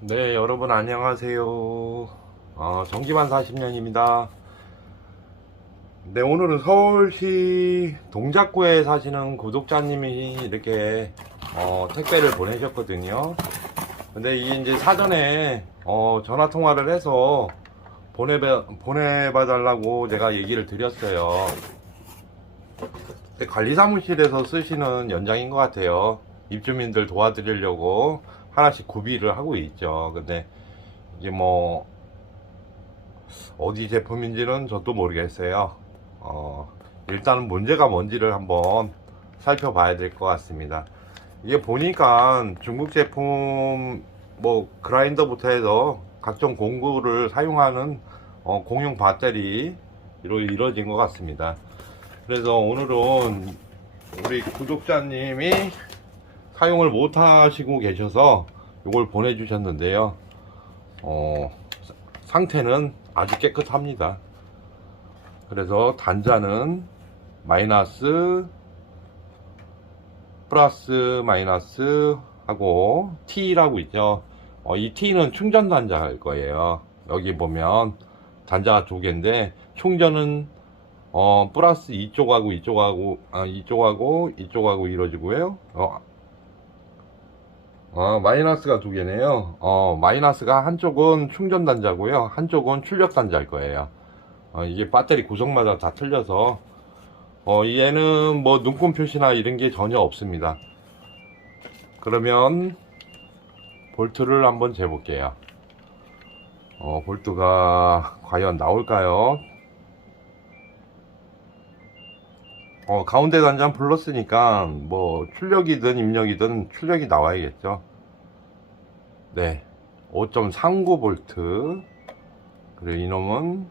네, 여러분 안녕하세요. 어, 전기만 40년입니다. 네, 오늘은 서울시 동작구에 사시는 구독자님이 이렇게 어, 택배를 보내셨거든요. 근데 이게 이제 사전에 어, 전화 통화를 해서 보내봐, 보내봐 달라고 제가 얘기를 드렸어요. 관리사무실에서 쓰시는 연장인 것 같아요. 입주민들 도와드리려고 하나씩 구비를 하고 있죠. 근데 이게 뭐 어디 제품인지는 저도 모르겠어요. 어, 일단은 문제가 뭔지를 한번 살펴봐야 될 것 같습니다. 이게 보니까 중국 제품 뭐 그라인더부터 해서 각종 공구를 사용하는 어, 공용 배터리로 이루어진 것 같습니다. 그래서 오늘은 우리 구독자님이 사용을 못 하시고 계셔서 이걸 보내주셨는데요. 어, 사- 상태는 아주 깨끗합니다. 그래서 단자는 마이너스, 플러스, 마이너스 하고 T라고 있죠. 어, 이 T는 충전 단자일 거예요. 여기 보면 단자가 두 개인데 충전은 어, 플러스 이쪽하고 이쪽하고 아, 이쪽하고 이쪽하고 이루어지고요. 어, 어, 마이너스가 두 개네요. 어, 마이너스가 한쪽은 충전 단자고요. 한쪽은 출력 단자일 거예요. 어, 이게 배터리 구성마다 다 틀려서 어, 얘는 뭐 눈금 표시나 이런 게 전혀 없습니다. 그러면 볼트를 한번 재볼게요. 어, 볼트가 과연 나올까요? 어, 가운데 단자는 불렀으니까 뭐 출력이든 입력이든 출력이 나와야겠죠. 네. 5.39V. 그리고 이놈은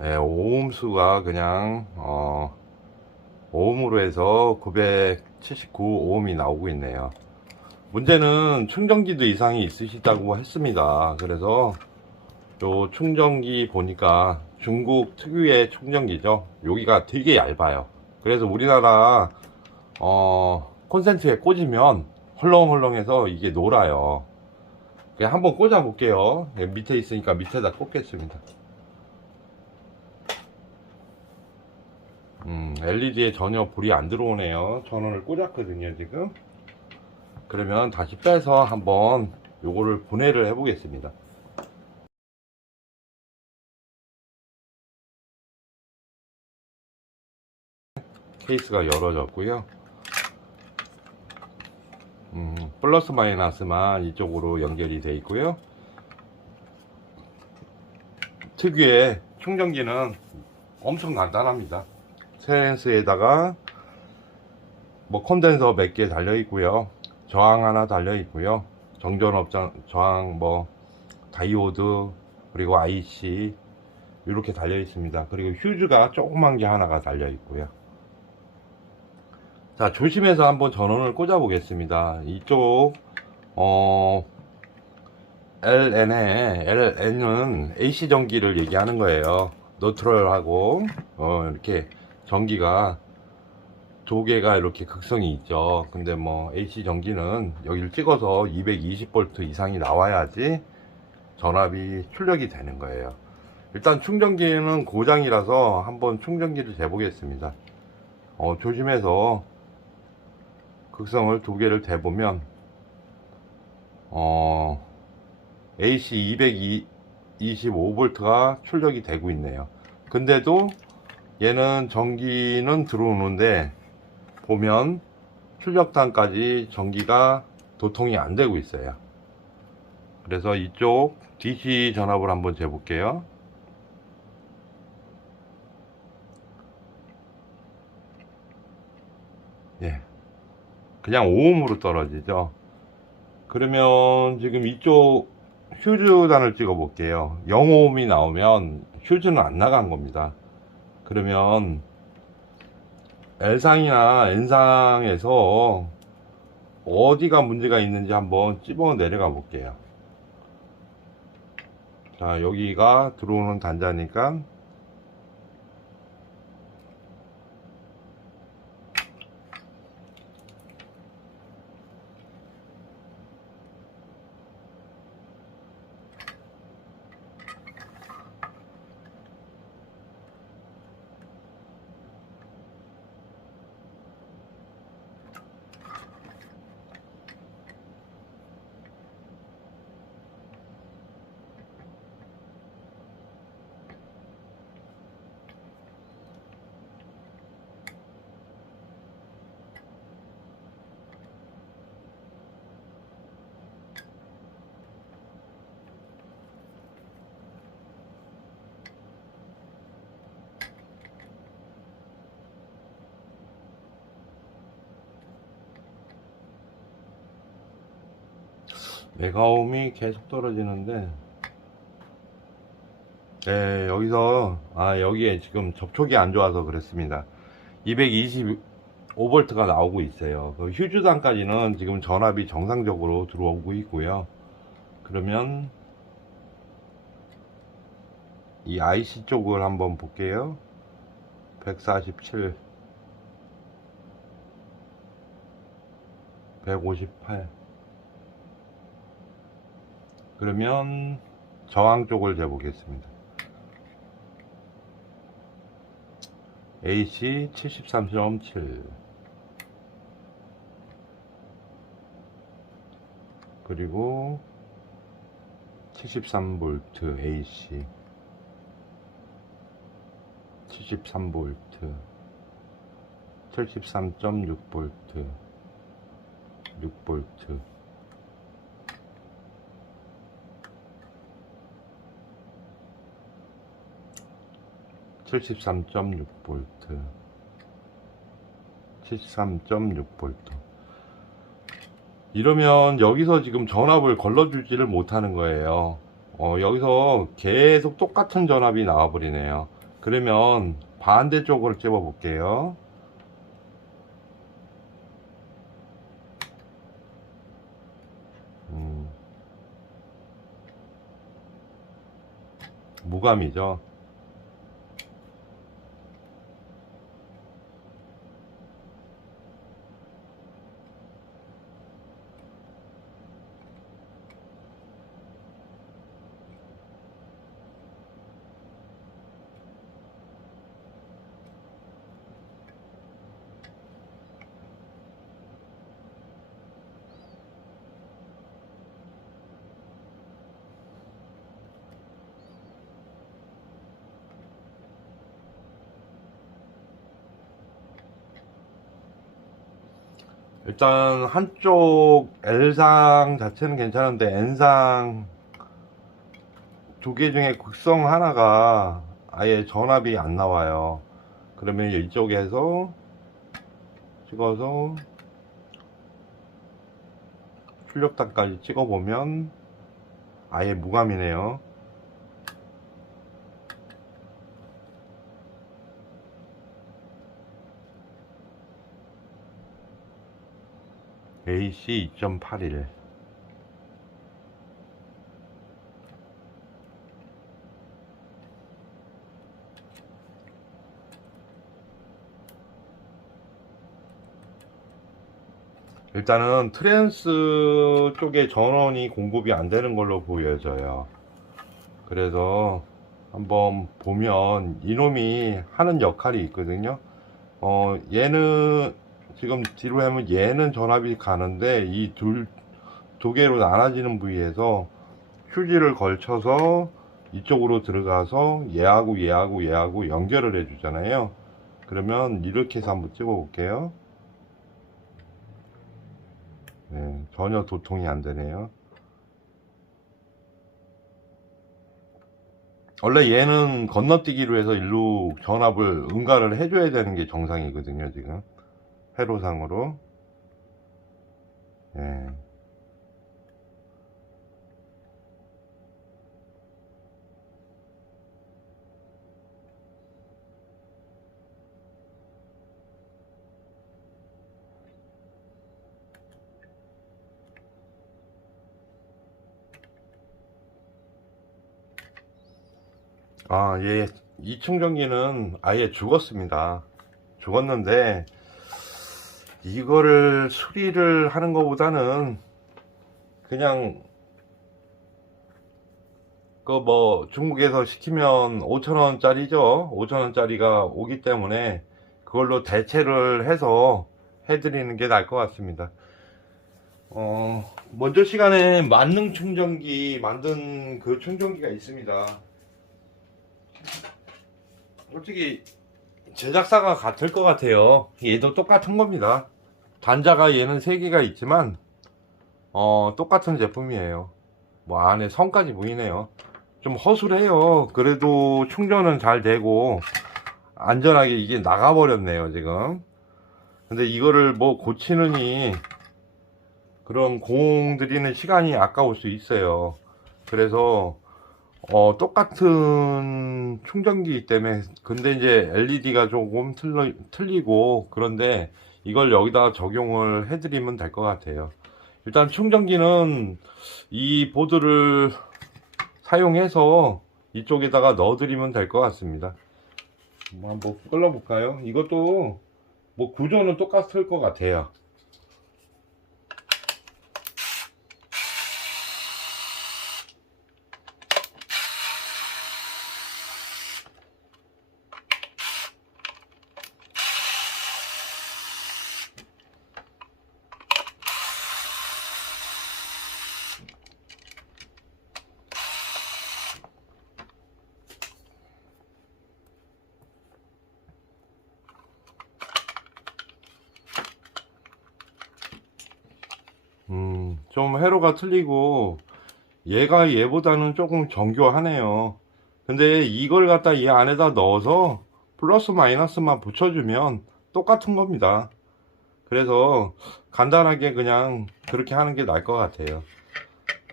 네, 오음수가 그냥 어, 오음으로 해서 979오음이 나오고 있네요. 문제는 충전기도 이상이 있으시다고 했습니다. 그래서 요 충전기 보니까 중국 특유의 충전기죠. 여기가 되게 얇아요. 그래서 우리나라 어, 콘센트에 꽂으면 헐렁헐렁해서 이게 놀아요. 그냥 한번 꽂아 볼게요. 예, 밑에 있으니까 밑에다 꽂겠습니다. 음, LED에 전혀 불이 안 들어오네요. 전원을 꽂았거든요, 지금. 그러면 다시 빼서 한번 요거를 분해를 해 보겠습니다. 케이스가 열어졌고요. 음, 플러스 마이너스만 이쪽으로 연결이 되어 있고요. 특유의 충전기는 엄청 간단합니다. 센스에다가 뭐 컨덴서 몇 개 달려 있고요. 저항 하나 달려 있고요. 정전업 장- 저항 뭐 다이오드 그리고 IC 이렇게 달려 있습니다. 그리고 휴즈가 조그만 게 하나가 달려 있고요. 자, 조심해서 한번 전원을 꽂아 보겠습니다. 이쪽, 어, LN에, LN은 AC 전기를 얘기하는 거예요. 노트럴하고, 어, 이렇게 전기가 두 개가 이렇게 극성이 있죠. 근데 뭐, AC 전기는 여기를 찍어서 220V 이상이 나와야지 전압이 출력이 되는 거예요. 일단 충전기는 고장이라서 한번 충전기를 재보겠습니다. 어, 조심해서 극성을 두 개를 대보면 어, AC 225V가 출력이 되고 있네요. 근데도 얘는 전기는 들어오는데 보면 출력단까지 전기가 도통이 안 되고 있어요. 그래서 이쪽 DC 전압을 한번 재볼게요. 예. 그냥 오음으로 떨어지죠. 그러면 지금 이쪽 휴즈단을 찍어 볼게요. 0오음이 나오면 휴즈는 안 나간 겁니다. 그러면 L상이나 N상에서 어디가 문제가 있는지 한번 찝어 내려가 볼게요. 자, 여기가 들어오는 단자니까 메가옴이 계속 떨어지는데 네 여기서 아 여기에 지금 접촉이 안 좋아서 그랬습니다. 225V가 나오고 있어요. 그 휴즈단까지는 지금 전압이 정상적으로 들어오고 있고요. 그러면 이 IC 쪽을 한번 볼게요. 147 158 그러면 저항 쪽을 재보겠습니다. AC 73.7 그리고 73V AC 73V 73.6V 6V 73.6V 73.6V 이러면 여기서 지금 전압을 걸러주지를 못하는 거예요. 어, 여기서 계속 똑같은 전압이 나와버리네요. 그러면 반대쪽으로 찝어 볼게요. 음. 무감이죠 일단 한쪽 L상 자체는 괜찮은데 N상 두 개 중에 극성 하나가 아예 전압이 안 나와요. 그러면 이쪽에서 찍어서 출력단까지 찍어보면 아예 무감이네요. AC 2.81 일단은 트랜스 쪽에 전원이 공급이 안 되는 걸로 보여져요. 그래서 한번 보면 이놈이 하는 역할이 있거든요. 어, 얘는 지금 뒤로 하면 얘는 전압이 가는데 이 둘 두 개로 나눠지는 부위에서 휴지를 걸쳐서 이쪽으로 들어가서 얘하고 얘하고 얘하고 연결을 해 주잖아요. 그러면 이렇게 해서 한번 찍어 볼게요. 네, 전혀 도통이 안 되네요. 원래 얘는 건너뛰기로 해서 일로 전압을 응가를 해줘야 되는 게 정상이거든요, 지금. 회로상으로. 예. 아, 예. 이 충전기는 아예 죽었습니다. 죽었는데, 이거를 수리를 하는 것보다는 그냥 그 뭐 중국에서 시키면 5천원짜리죠. 5천원짜리가 오기 때문에 그걸로 대체를 해서 해드리는 게 나을 것 같습니다. 어 먼저 시간에 만능 충전기 만든 그 충전기가 있습니다. 솔직히 제작사가 같을 것 같아요. 얘도 똑같은 겁니다 단자가 얘는 3개가 있지만 어, 똑같은 제품이에요. 뭐 안에 선까지 보이네요. 좀 허술해요. 그래도 충전은 잘 되고 안전하게 이게 나가 버렸네요 지금. 근데 이거를 뭐 고치느니 그런 공 들이는 시간이 아까울 수 있어요. 그래서 어, 똑같은 충전기 때문에 근데 이제 LED가 조금 틀려, 틀리고 그런데 이걸 여기다 적용을 해드리면 될 것 같아요. 일단 충전기는 이 보드를 사용해서 이쪽에다가 넣어드리면 될 것 같습니다. 뭐 한번 끌어볼까요? 이것도 뭐 구조는 똑같을 것 같아요. 음, 좀 회로가 틀리고 얘가 얘보다는 조금 정교하네요. 근데 이걸 갖다 이 안에다 넣어서 플러스 마이너스만 붙여주면 똑같은 겁니다. 그래서 간단하게 그냥 그렇게 하는 게 나을 것 같아요.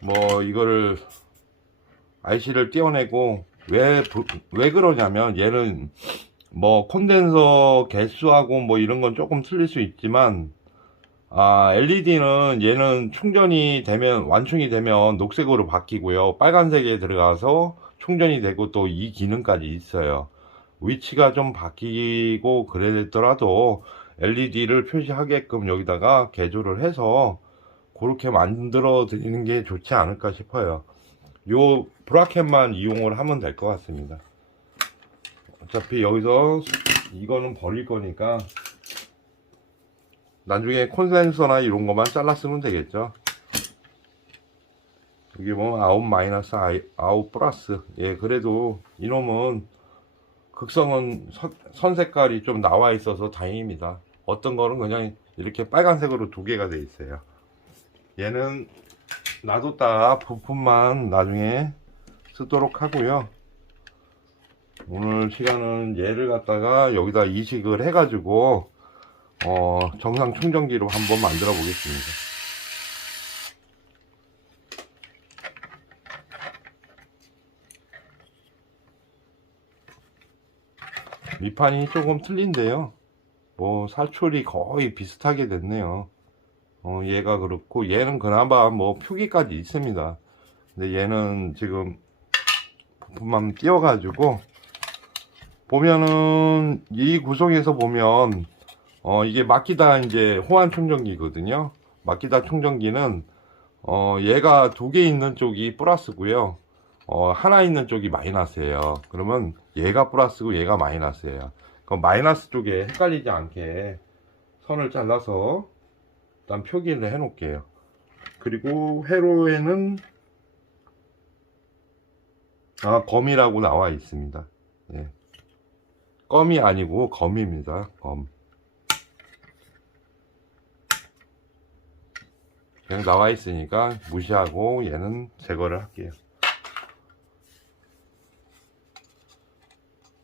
뭐 이거를 IC를 띄워내고 왜, 부- 왜 그러냐면 얘는 뭐 콘덴서 개수하고 뭐 이런 건 조금 틀릴 수 있지만 아, LED는 얘는 충전이 되면, 완충이 되면 녹색으로 바뀌고요. 빨간색에 들어가서 충전이 되고 또 이 기능까지 있어요. 위치가 좀 바뀌고 그랬더라도 LED를 표시하게끔 여기다가 개조를 해서 그렇게 만들어 드리는 게 좋지 않을까 싶어요. 요 브라켓만 이용을 하면 될 것 같습니다. 어차피 여기서 이거는 버릴 거니까 나중에 콘센서나 이런 것만 잘랐으면 되겠죠. 이게 뭐 아웃 마이너스 아웃 플러스 예 그래도 이놈은 극성은 선, 선 색깔이 좀 나와 있어서 다행입니다. 어떤 거는 그냥 이렇게 빨간색으로 두 개가 돼 있어요. 얘는 놔뒀다 부품만 나중에 쓰도록 하고요. 오늘 시간은 얘를 갖다가 여기다 이식을 해 가지고 어, 정상 충전기로 한번 만들어 보겠습니다. 밑판이 조금 틀린데요. 뭐 살출이 거의 비슷하게 됐네요. 어, 얘가 그렇고 얘는 그나마 뭐 표기까지 있습니다. 근데 얘는 지금 부품만 띄워가지고 보면은 이 구성에서 보면 어, 이게 마키다 이제 호환 충전기거든요. 마키다 충전기는 어, 얘가 두 개 있는 쪽이 플러스고요. 어, 하나 있는 쪽이 마이너스예요. 그러면 얘가 플러스고 얘가 마이너스예요. 그럼 마이너스 쪽에 헷갈리지 않게 선을 잘라서 일단 표기를 해 놓을게요. 그리고 회로에는 아, 검이라고 나와 있습니다. 예. 껌이 아니고 검입니다. 검. 그냥 나와 있으니까 무시하고 얘는 제거를 할게요.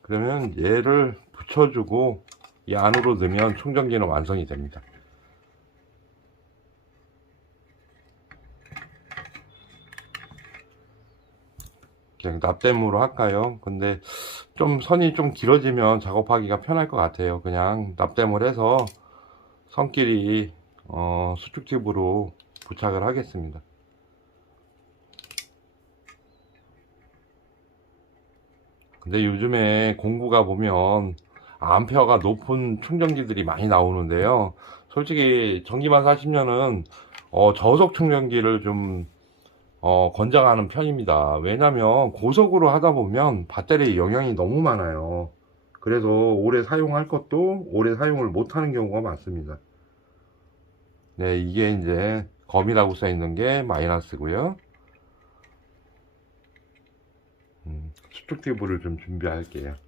그러면 얘를 붙여주고 이 안으로 넣으면 충전기는 완성이 됩니다. 그냥 납땜으로 할까요? 근데 좀 선이 좀 길어지면 작업하기가 편할 것 같아요. 그냥 납땜을 해서 선끼리 어, 수축 팁으로 부착을 하겠습니다. 근데 요즘에 공구가 보면 암페어가 높은 충전기들이 많이 나오는데요. 솔직히 전기만 사시면은 어, 저속 충전기를 좀 어, 권장하는 편입니다. 왜냐면 고속으로 하다 보면 배터리에 영향이 너무 많아요. 그래서 오래 사용할 것도 오래 사용을 못하는 경우가 많습니다. 네, 이게 이제 검이라고 써 있는 게 마이너스고요. 음, 수축 튜브를 좀 준비할게요.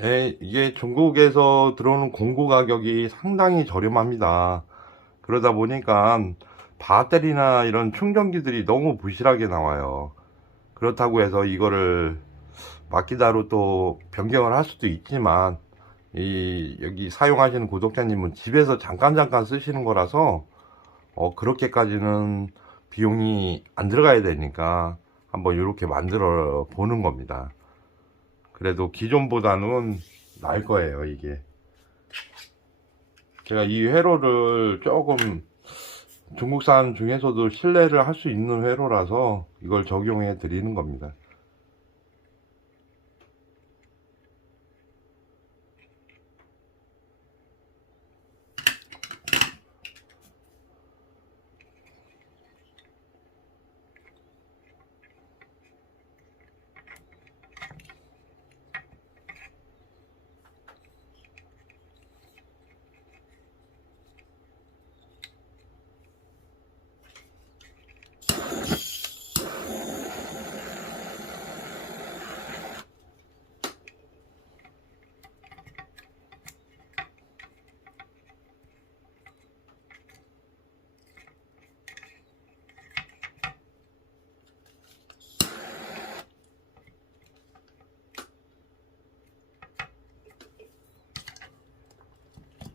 예, 이게 중국에서 들어오는 공구 가격이 상당히 저렴합니다. 그러다 보니까 배터리나 이런 충전기들이 너무 부실하게 나와요. 그렇다고 해서 이거를 마키다로 또 변경을 할 수도 있지만 이 여기 사용하시는 구독자님은 집에서 잠깐 잠깐 쓰시는 거라서 어 그렇게까지는 비용이 안 들어가야 되니까 한번 이렇게 만들어 보는 겁니다. 그래도 기존보다는 나을 거예요, 이게. 제가 이 회로를 조금 중국산 중에서도 신뢰를 할 수 있는 회로라서 이걸 적용해 드리는 겁니다.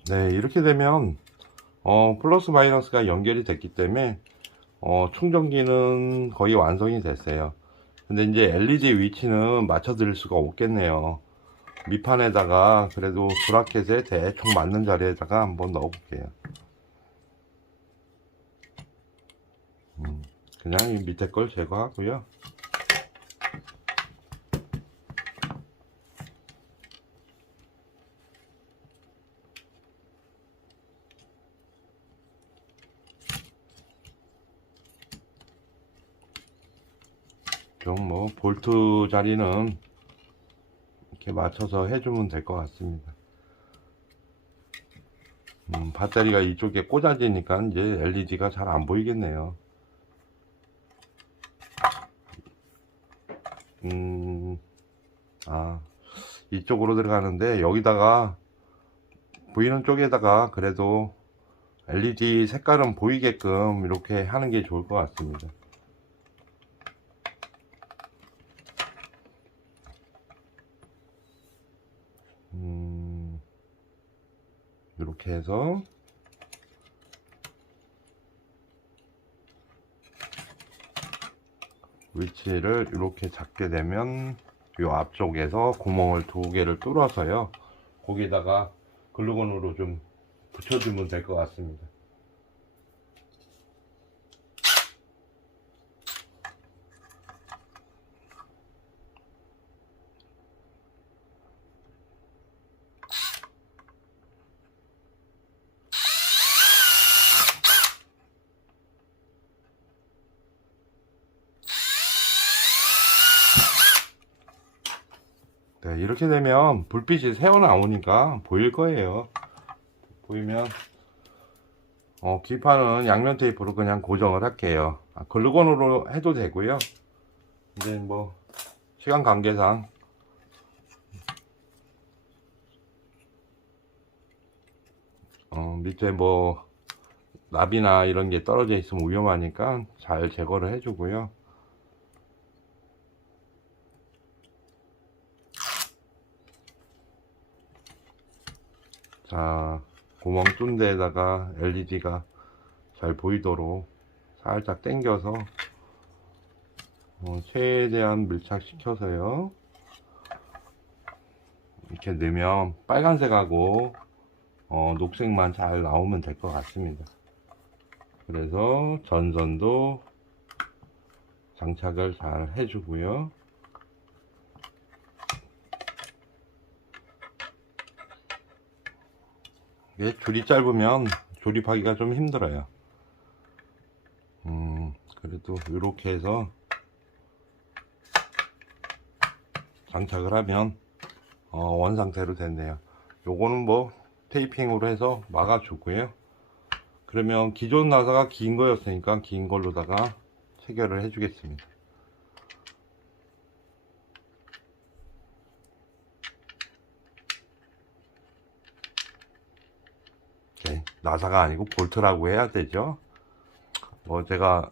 네, 이렇게 되면 어, 플러스 마이너스가 연결이 됐기 때문에 어, 충전기는 거의 완성이 됐어요. 근데 이제 LED 위치는 맞춰 드릴 수가 없겠네요. 밑판에다가 그래도 브라켓에 대충 맞는 자리에다가 한번 넣어 볼게요. 음, 그냥 이 밑에 걸 제거하고요. 좀 뭐 자리는 이렇게 맞춰서 해주면 될 것 같습니다. 음, 배터리가 이쪽에 꽂아지니까 이제 LED가 잘 안 보이겠네요. 음, 아, 이쪽으로 들어가는데 여기다가 보이는 쪽에다가 그래도 LED 색깔은 보이게끔 이렇게 하는 게 좋을 것 같습니다. 이렇게 해서 위치를 이렇게 잡게 되면 이 앞쪽에서 구멍을 두 개를 뚫어서요. 거기다가 글루건으로 좀 붙여주면 될 것 같습니다 네, 이렇게 되면 불빛이 새어 나오니까 보일 거예요. 보이면 어, 기판은 양면 테이프로 그냥 고정을 할게요. 아, 글루건으로 해도 되고요. 이제 뭐 시간 관계상 어, 밑에 뭐 나비나 이런 게 떨어져 있으면 위험하니까 잘 제거를 해주고요. 자, 구멍 뚫은 데에다가 LED가 잘 보이도록 살짝 당겨서 어, 최대한 밀착시켜서요. 이렇게 넣으면 빨간색하고 어, 녹색만 잘 나오면 될 것 같습니다. 그래서 전선도 장착을 잘 해주고요. 이게 줄이 짧으면 조립하기가 좀 힘들어요. 음, 그래도 이렇게 해서 장착을 하면 어, 원 상태로 됐네요. 요거는 뭐 테이핑으로 해서 막아 주고요. 그러면 기존 나사가 긴 거였으니까 긴 걸로다가 체결을 해 주겠습니다. 나사가 아니고 볼트라고 해야 되죠. 뭐 제가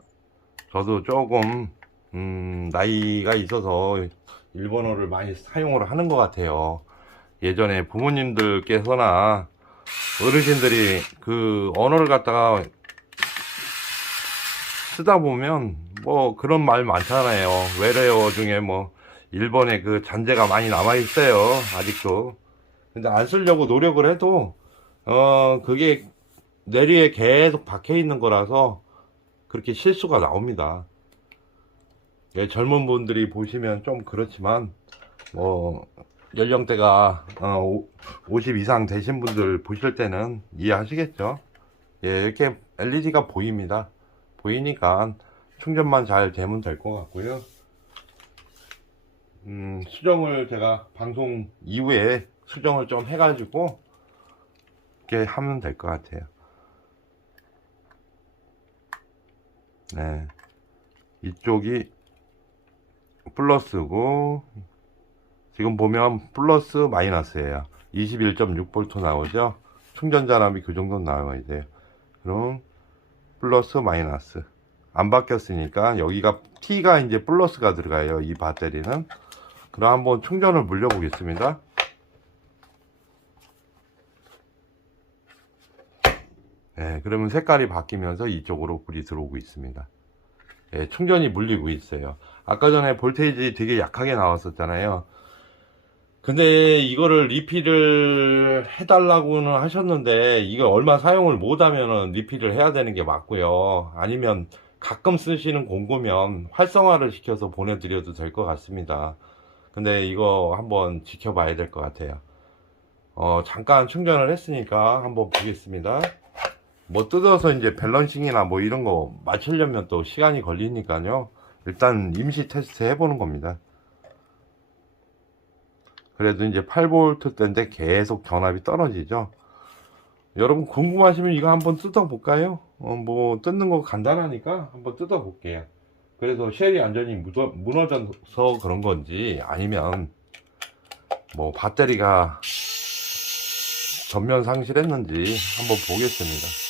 저도 조금 음, 나이가 있어서 일본어를 많이 사용을 하는 것 같아요. 예전에 부모님들께서나 어르신들이 그 언어를 갖다가 쓰다 보면 뭐 그런 말 많잖아요. 외래어 중에 뭐 일본의 그 잔재가 많이 남아 있어요. 아직도. 근데 안 쓰려고 노력을 해도 어 그게 뇌리에 계속 박혀 있는 거라서 그렇게 실수가 나옵니다. 예, 젊은 분들이 보시면 좀 그렇지만 뭐 연령대가 어, 50 이상 되신 분들 보실 때는 이해하시겠죠? 예, 이렇게 LED가 보입니다. 보이니까 충전만 잘 되면 될 것 같고요. 음, 수정을 제가 방송 이후에 수정을 좀 해가지고 이렇게 하면 될 것 같아요. 네. 이쪽이 플러스고 지금 보면 플러스 마이너스예요. 21.6V 나오죠. 충전 잔압이 그 정도 나와야 돼요. 그럼 플러스 마이너스 안 바뀌었으니까 여기가 T가 이제 플러스가 들어가요. 이 배터리는. 그럼 한번 충전을 물려 보겠습니다. 네, 그러면 색깔이 바뀌면서 이쪽으로 불이 들어오고 있습니다. 예, 충전이 물리고 있어요. 아까 전에 볼테이지 되게 약하게 나왔었잖아요. 근데 이거를 리필을 해달라고는 하셨는데 이거 얼마 사용을 못하면은 리필을 해야 되는 게 맞고요. 아니면 가끔 쓰시는 공구면 활성화를 시켜서 보내드려도 될 것 같습니다. 근데 이거 한번 지켜봐야 될 것 같아요. 어, 잠깐 충전을 했으니까 한번 보겠습니다. 뭐 뜯어서 이제 밸런싱이나 뭐 이런 거 맞추려면 또 시간이 걸리니까요. 일단 임시 테스트 해보는 겁니다. 그래도 이제 8V 때인데 계속 전압이 떨어지죠. 여러분 궁금하시면 이거 한번 뜯어볼까요? 어, 뭐 뜯는 거 간단하니까 한번 뜯어볼게요. 그래서 쉘이 완전히 무너, 무너져서 그런 건지 아니면 뭐 배터리가 전면 상실했는지 한번 보겠습니다.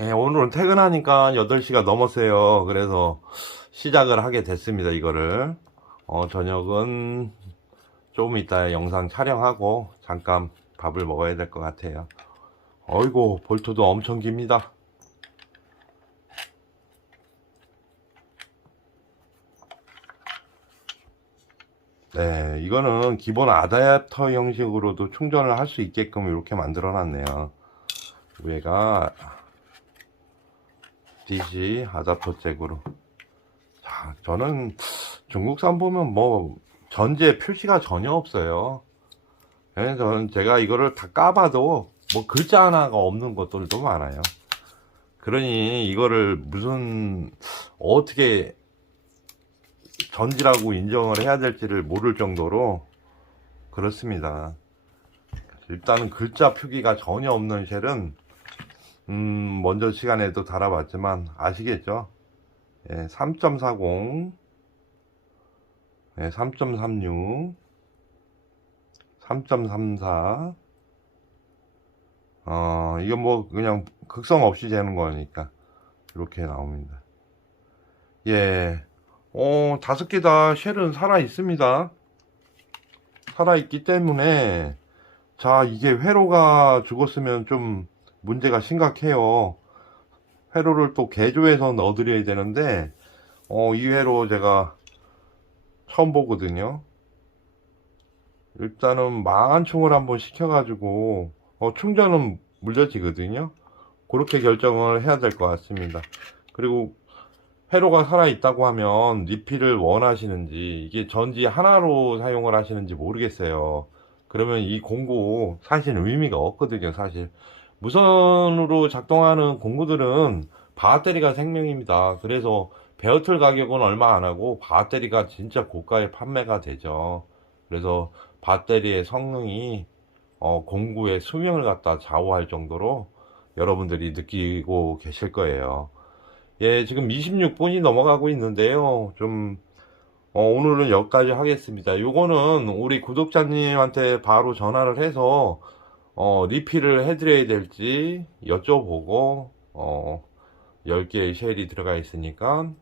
예, 오늘은 퇴근하니까 8시가 넘었어요. 그래서 시작을 하게 됐습니다, 이거를. 어, 저녁은 조금 이따 영상 촬영하고 잠깐 밥을 먹어야 될 것 같아요. 어이고, 볼트도 엄청 깁니다. 네, 이거는 기본 아다프터 형식으로도 충전을 할 수 있게끔 이렇게 만들어 놨네요. 위에가 DC 아다프터 잭으로. 자, 저는 중국산 보면 뭐 전제 표시가 전혀 없어요. 그래서 저는 제가 이거를 다 까봐도 뭐 글자 하나가 없는 것들도 많아요. 그러니 이거를 무슨 어떻게 전지라고 인정을 해야 될지를 모를 정도로 그렇습니다. 일단은 글자 표기가 전혀 없는 쉘은 음, 먼저 시간에도 달아봤지만 아시겠죠? 예, 3.40, 예, 3.36, 3.34. 어, 이건 뭐 그냥 극성 없이 재는 거니까 이렇게 나옵니다. 예, 어, 다섯 개 다 쉘은 살아 있습니다. 살아 있기 때문에 자, 이게 회로가 죽었으면 좀 문제가 심각해요. 회로를 또 개조해서 넣어드려야 되는데, 어, 이 회로 제가 처음 보거든요. 일단은 망한총을 한번 시켜가지고, 어, 충전은 물려지거든요. 그렇게 결정을 해야 될 것 같습니다. 그리고 회로가 살아있다고 하면 리필을 원하시는지, 이게 전지 하나로 사용을 하시는지 모르겠어요. 그러면 이 공구 사실 의미가 없거든요, 사실. 무선으로 작동하는 공구들은 배터리가 생명입니다. 그래서 베어틀 가격은 얼마 안 하고 배터리가 진짜 고가에 판매가 되죠. 그래서 배터리의 성능이 어, 공구의 수명을 갖다 좌우할 정도로 여러분들이 느끼고 계실 거예요. 예, 지금 26분이 넘어가고 있는데요. 좀 어, 오늘은 여기까지 하겠습니다. 요거는 우리 구독자님한테 바로 전화를 해서 어, 리필을 해드려야 될지 여쭤보고 어, 10개의 쉘이 들어가 있으니까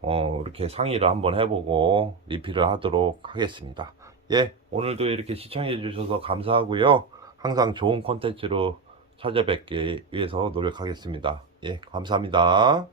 어, 이렇게 상의를 한번 해보고 리필을 하도록 하겠습니다. 예, 오늘도 이렇게 시청해 주셔서 감사하고요. 항상 좋은 콘텐츠로 찾아뵙기 위해서 노력하겠습니다. 예, 감사합니다.